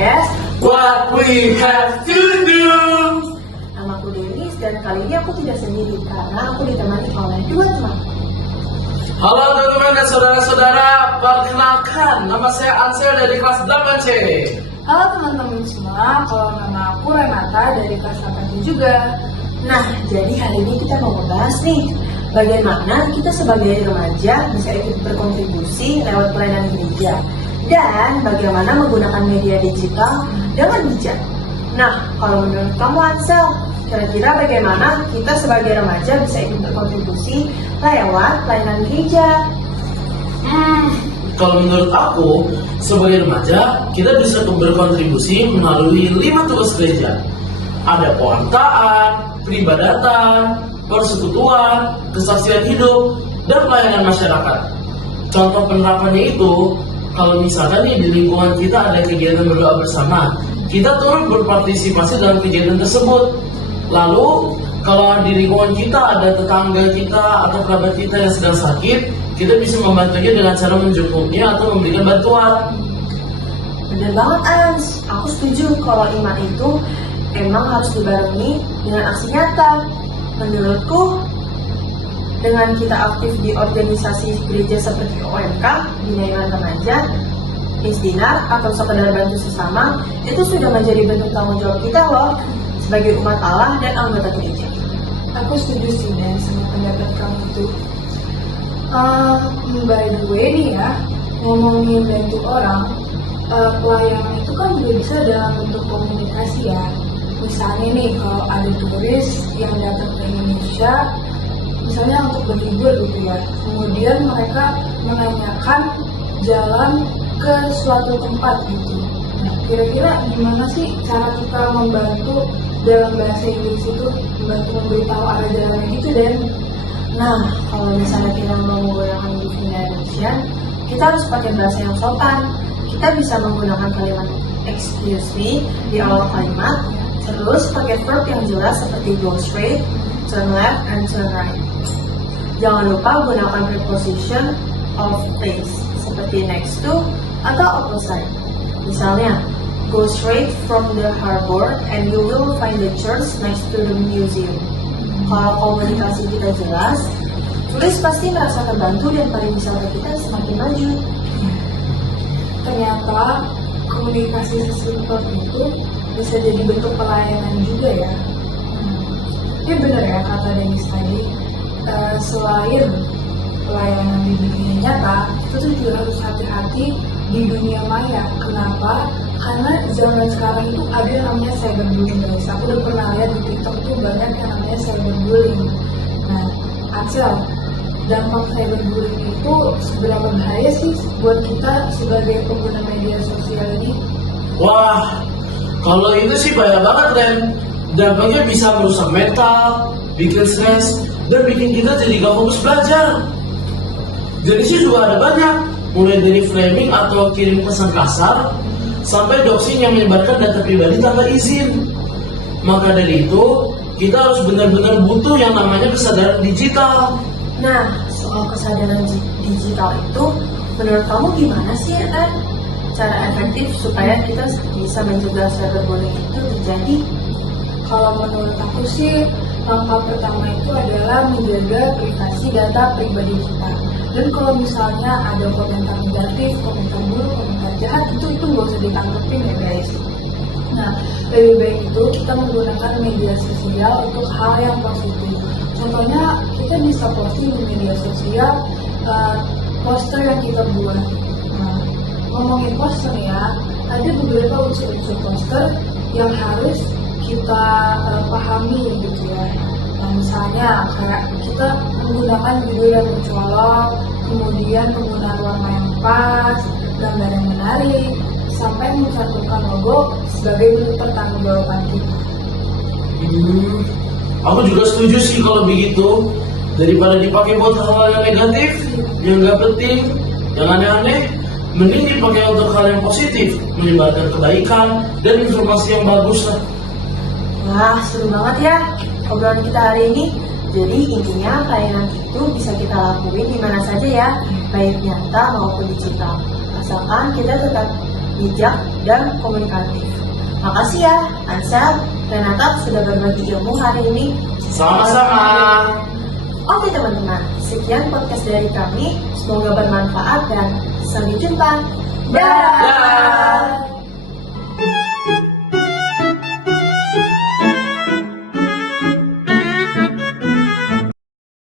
podcast What we have to do. Nama aku Denis dan kali ini aku tidak sendiri karena aku ditemani oleh dua teman. Halo teman-teman dan saudara-saudara, perkenalkan nama saya Ansel dari kelas 8C. Halo teman-teman semua, kalau nama aku Renata dari kelas 8 juga. Nah, jadi hari ini kita mau membahas nih bagaimana kita sebagai remaja bisa ikut berkontribusi lewat pelayanan gereja dan bagaimana menggunakan media digital dengan bijak. Nah, kalau menurut kamu Ansel, kira-kira bagaimana kita sebagai remaja bisa ikut berkontribusi lewat pelayanan gereja? Kalau menurut aku, sebagai remaja, kita bisa berkontribusi melalui 5 tugas gereja. Ada pewartaan, peribadatan, persekutuan, kesaksian hidup, dan pelayanan masyarakat. Contoh penerapannya itu, kalau misalkan nih di lingkungan kita ada kegiatan berdoa bersama, kita turut berpartisipasi dalam kegiatan tersebut. Lalu, kalau di lingkungan kita ada tetangga kita atau kerabat kita yang sedang sakit, kita bisa membantunya dengan cara menjenguknya atau memberikan bantuan. Bener banget Ans, aku setuju kalau iman itu emang harus dibarengi dengan aksi nyata. Menurutku, dengan kita aktif di organisasi gereja seperti OMK, Bina Iman Remaja, Isdinar, atau sekedar bantu sesama, itu sudah menjadi bentuk tanggung jawab kita loh, sebagai umat Allah dan anggota gereja. Aku setuju sih Dan sama pendapat kamu itu. By the way nih ya, ngomongin bantu orang, pelayanan itu kan juga bisa dalam bentuk komunikasi ya. Misalnya nih kalau ada turis yang datang ke Indonesia, misalnya untuk berlibur gitu ya, kemudian mereka menanyakan jalan ke suatu tempat gitu. Nah, kira-kira gimana sih cara kita membantu dalam bahasa Inggris itu, membantu memberitahu arah jalannya gitu Dan? Nah, kalau misalnya kita mau menggunakan Divine Direction, kita harus pakai bahasa yang sopan. Kita bisa menggunakan kalimat excuse me di awal kalimat, terus pakai verb yang jelas seperti go straight, turn left, and turn right. Jangan lupa gunakan preposition of place seperti next to atau opposite. Misalnya, go straight from the harbor and you will find the church next to the museum. Kalau komunikasi kita jelas, turis pasti merasa terbantu dan pariwisata kita semakin maju. Ternyata komunikasi sesimpel itu bisa jadi bentuk pelayanan juga ya. Ini benar ya kata Denis tadi, selain pelayanan di dunia nyata, itu tuh juga harus hati-hati di dunia maya. Kenapa? Karena zaman sekarang itu ada yang namanya cyberbullying guys. Aku udah pernah lihat di TikTok tuh banyak yang namanya cyberbullying. Nah, Acel, dampak cyberbullying itu seberapa bahaya sih buat kita sebagai pengguna media sosial ini? Wah, kalau itu sih bahaya banget, Ren. Dampaknya bisa merusak mental, bikin stres, dan bikin kita jadi gak fokus belajar. Jenisnya juga ada banyak, mulai dari framing atau kirim pesan kasar, sampai doxing yang menyebarkan data pribadi tanpa izin. Maka dari itu, kita harus benar-benar butuh yang namanya kesadaran digital. Nah, soal kesadaran digital itu, menurut kamu gimana sih, Ren? Cara efektif supaya kita bisa mencegah cyberbullying itu terjadi? Kalau menurut aku sih, langkah pertama itu adalah menjaga privasi data pribadi kita. Dan kalau misalnya ada komentar negatif, komentar buruk, komentar jahat, itu nggak usah ditangkepin ya guys. Nah, lebih baik itu kita menggunakan media sosial untuk hal yang positif. Contohnya, kita bisa posting di media sosial poster yang kita buat. Nah, ngomongin poster ya, ada beberapa unsur-unsur poster yang harus kita pahami gitu ya. Nah, misalnya kayak kita menggunakan judul yang mencolok, kemudian penggunaan warna yang pas, gambar yang menarik, sampai mencantumkan logo sebagai bentuk pertanggungjawaban kita. Aku juga setuju sih kalau begitu. Daripada dipakai buat hal-hal yang negatif, yang gak penting, yang aneh-aneh, mending dipakai untuk hal yang positif, menyebarkan kebaikan dan informasi yang bagus lah. Wah, seru banget ya obrolan kita hari ini. Jadi intinya pelayanan itu bisa kita lakuin di mana saja ya, baik nyata maupun digital. Asalkan kita tetap bijak, dan komunikatif. Makasih ya, Ansel dan Natap sudah berbagi ilmu hari ini. Sama-sama. Oke teman-teman, sekian podcast dari kami. Semoga bermanfaat dan sampai jumpa. Dah.